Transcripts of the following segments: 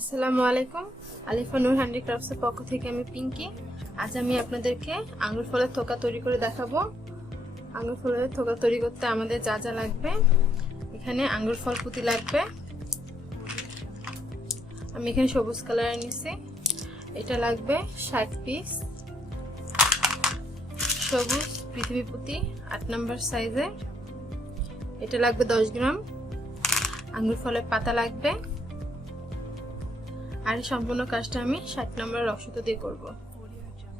আসসালামু আলাইকুম। আলিফা নূর হ্যান্ডিক্রাফটস এর পক্ষ থেকে আমি পিঙ্কি। আজ আমি আপনাদেরকে আঙ্গুর ফলের থোকা তৈরি করে দেখাবো। আঙ্গুর ফলের থোকা তৈরি করতে আমাদের যা যা লাগবে, এখানে আঙ্গুর ফল পুঁতি লাগবে। আমি এখানে সবুজ কালার নিছি, এটা লাগবে 60 পিস। সবুজ পৃথিবী পুঁতি 8 নম্বর সাইজের, এটা লাগবে 10 গ্রাম। আঙ্গুর ফলের পাতা লাগবে। আর সম্পূর্ণ কাজটা আমি 60 নম্বর রক্সুতো দিয়ে করব।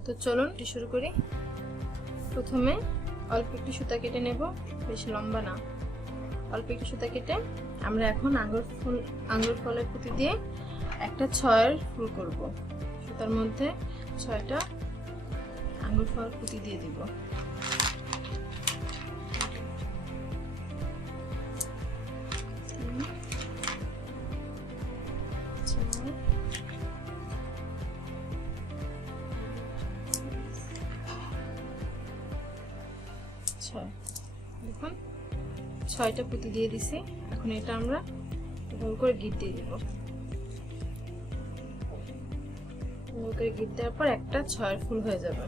তো চলুন শুরু করি। প্রথমে অল্প একটু সুতা কেটে নেব, বেশি লম্বা না, অল্প একটু সুতা কেটে আমরা এখন আঙ্গুর ফলের পুঁতি দিয়ে একটা 6 ফুল করব। সুতার মধ্যে 6টা আঙ্গুর ফল পুঁতি দিয়ে দিব। দেখুন 6টা পুঁতি দিয়ে দিছি। এখন এটা আমরা এভাবে করে গিট দিয়ে দিব। এভাবে করে গিট দেওয়ার পর একটা 6 ফুল হয়ে যাবে।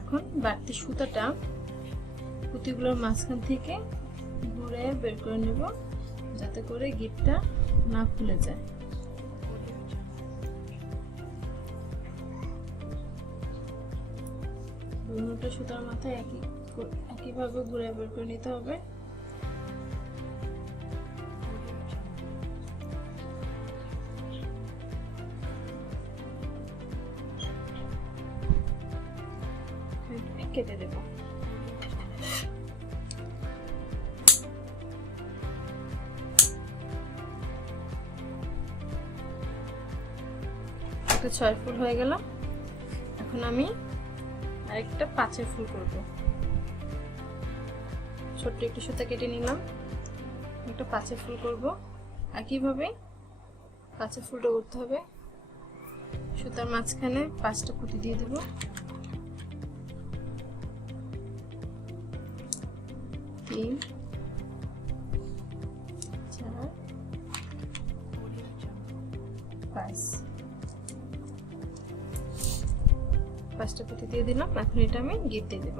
এখন বাড়তি সুতাটা পুঁতিগুলোর মাঝখান থেকে ঘুরে বের করে নেব, যাতে করে গিটটা না খুলে যায়। দুটো সুতার মাথায় একইভাবে ঘুরে বের করে নিতে হবে। কেটে দেব। একটা 6 ফুল হয়ে গেল। এখন আমি আরেকটা 5 ফুল করব। ছোট্ট একটু সুতা কেটে নিলাম, একটা 5 ফুল করব। একইভাবে 5 ফুলটা করতে হবে। সুতার মাঝখানে 5টা পুঁতি দিয়ে দেব। তিন, 4, 5, 5টা পুঁতি দিয়ে দিলাম। এখন এটা আমি গিট দিয়ে দেব।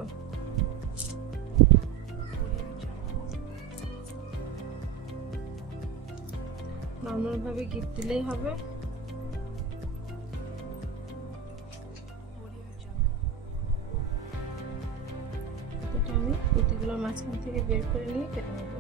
নরমাল ভাবে গিট দিলেই হবে। এটা আমি পুঁতিগুলোর মাঝখান থেকে বের করে নিয়ে কেটে নেব।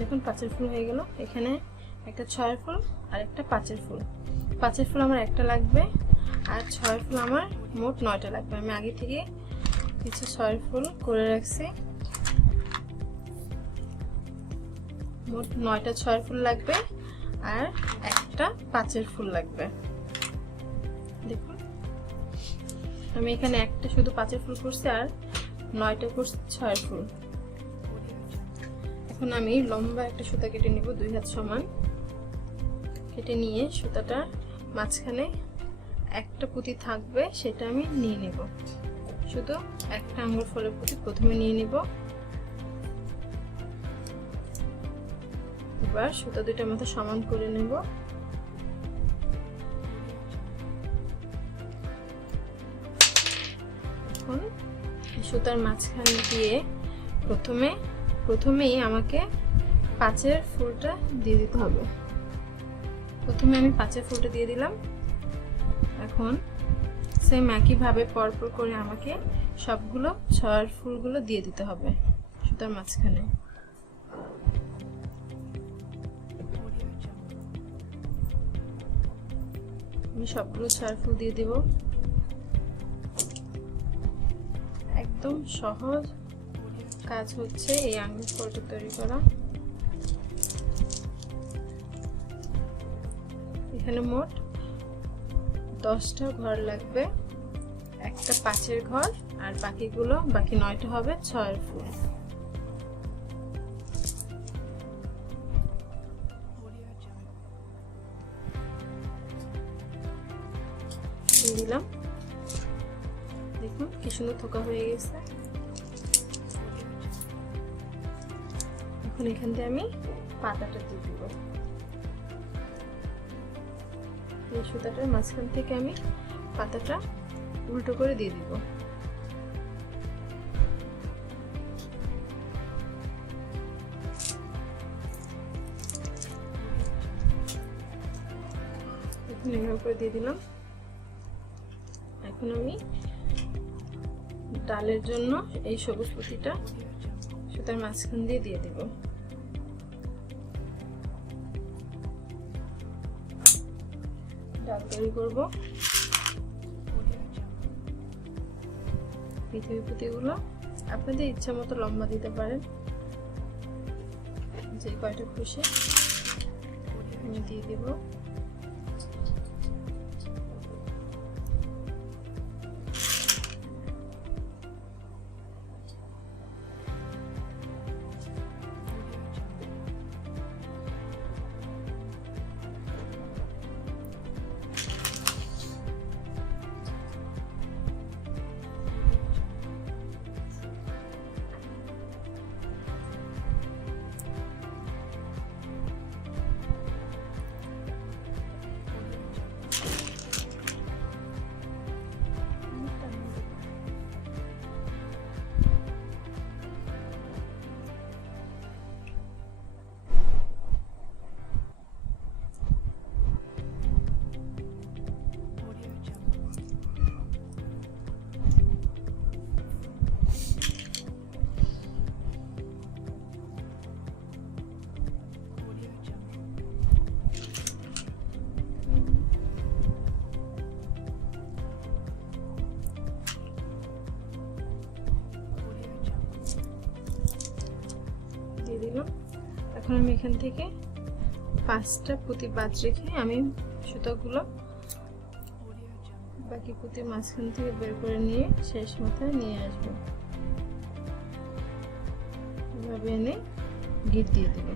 দেখুন 5 ফুল হয়ে গেল। এখানে একটা 6 ফুল আর একটা 5 ফুল। 5 ফুল আমার একটা লাগবে, আর 6 ফুল আমার মোট 9টা লাগবে। আমি আগে থেকে কিছু 6 ফুল করে রাখছি। মোট 9টা 6 ফুল লাগবে, আর একটা 5 ফুল লাগবে। দেখুন আমি এখানে একটা শুধু 5 ফুল করছি, আর 9টা করছি 6 ফুল। এখন আমি লম্বা একটা সুতা কেটে নিব, 2 হাত সমান। কেটে নিয়ে সুতাটা মাঝখানে একটা পুঁতি থাকবে, সেটা আমি নিয়ে নেব। শুধু একটা আঙ্গুর ফলের পুঁতি প্রথমে নিয়ে নেব। এবার সুতা দুইটার মধ্যে সমান করে নেব। এখন সুতার মাঝখানে দিয়ে প্রথমেই আমাকে 5 ফুলটা দিয়ে দিতে হবে। প্রথমে আমি 5 ফুলটা দিয়ে দিলাম। এখন সেম একইভাবে পরপর করে আমাকে সবগুলো 6 ফুলগুলো দিয়ে দিতে হবে সুতার মাঝখানে। আমি সবগুলো 6 ফুল দিয়ে দেব। একদম সহজ কাজ হচ্ছে এই আঙ্গুর ফলটা তৈরি করা। এখানে মোট 10টা ঘর লাগবে, একটা 5-এর ঘর, আর বাকি 9টা হবে 6-এর ফুল। দিয়ে দিলাম। দেখুন কি সুন্দর থোকা হয়ে গেছে। এখন এখান থেকে আমি পাতাটা দিয়ে দিব। এই সুতাটার মাঝখান থেকে আমি পাতাটা উল্টো করে দিয়ে দিব। এখন এভাবে করে দিয়ে দিলাম। এখন আমি ডালের জন্য এই সবুজ পুঁতিটা সুতার মাঝখান দিয়ে দিব। ডাল তৈরি করব। পৃথিবী পুঁতিগুলো আপনাদের ইচ্ছা মতো লম্বা দিতে পারেন, যে কয়টা খুশি আমি দিয়ে দিব। দিলাম। এখন আমি এখান থেকে 5টা পুঁতি বাদ রেখে আমি সুতাগুলো বাকি পুঁতির মাঝখান থেকে বের করে নিয়ে শেষ মাথায় নিয়ে আসবো। এভাবে এনে গিট দিয়ে দেব।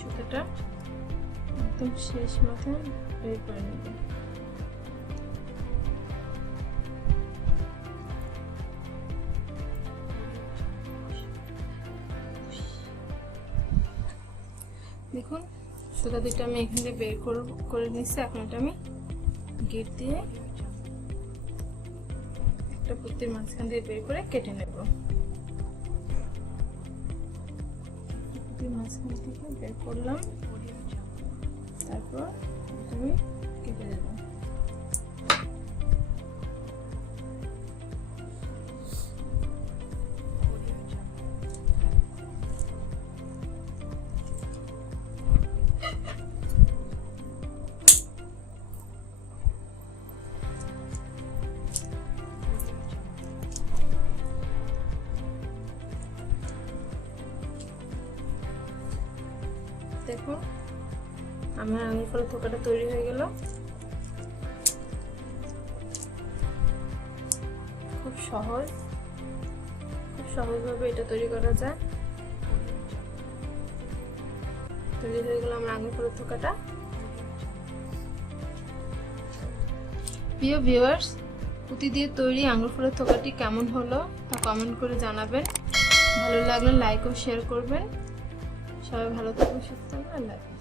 সুতাটা একদম শেষ মাথায় বের করে নেব। দেখুন সুতা দুটো আমি এখান থেকে বের করে নিচ্ছি। এখন এটা আমি গিট দিয়ে একটা পুঁতির মাঝখান দিয়ে বের করে কেটে নেব। পুঁতির মাঝখান থেকে বের করলাম, তারপর আমি কেটে দেব। দেখুন আমার আঙুল ফলের থোকাটা তৈরি হয়ে গেল। খুব সহজভাবে এটা তৈরি করা যায়। তৈরি হয়ে গেল আমার আঙুল ফলের থোকাটা। প্রিয় ভিউয়ার্স, পুঁতি দিয়ে তৈরি আঙুল ফলের থোকাটি কেমন হলো তা কমেন্ট করে জানাবেন। ভালো লাগলে লাইক ও শেয়ার করবেন। সবাই ভালো থাকুন, সুস্থ থাকুন। আল্লাহ হাফেজ।